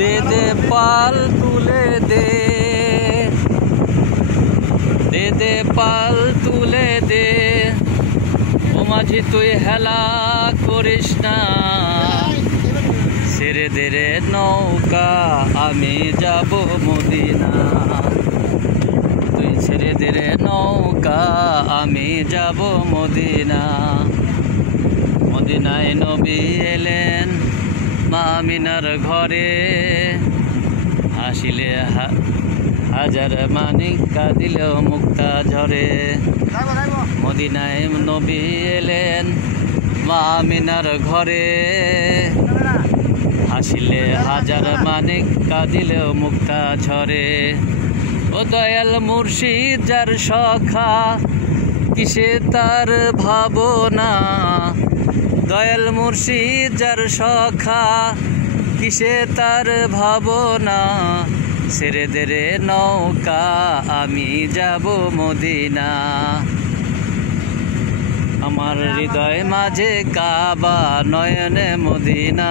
দে দে পাল তুলে দে, দে দে পাল তুলে দে, ও মাঝি তুই হেলা করিস না, ছেড়ে দে রে নৌকা আমি যাব মদিনা, তুই ছেড়ে দে রে নৌকা আমি যাব মদিনা। মদিনায় নবী এলেন মা আমিনার ঘরে, হাসিলে হাজার মানিক কাঁদিলেও মুক্তা ঝরে। মদিনায় নবী এলেন মা আমিনার ঘরে, হাসিলে হাজার মানিক কাঁদিলেও মুক্তা ঝরে। ও দয়াল মুর্শিদ যার সখা কিসে তার ভাবনা, দয়াল মুর্শিদ যার সখা কিসে তার ভাবনা, ছেড়ে দে রে নৌকা আমি যাব মদিনা। আমার হৃদয় মাঝে কাবা নয়নে মদিনা।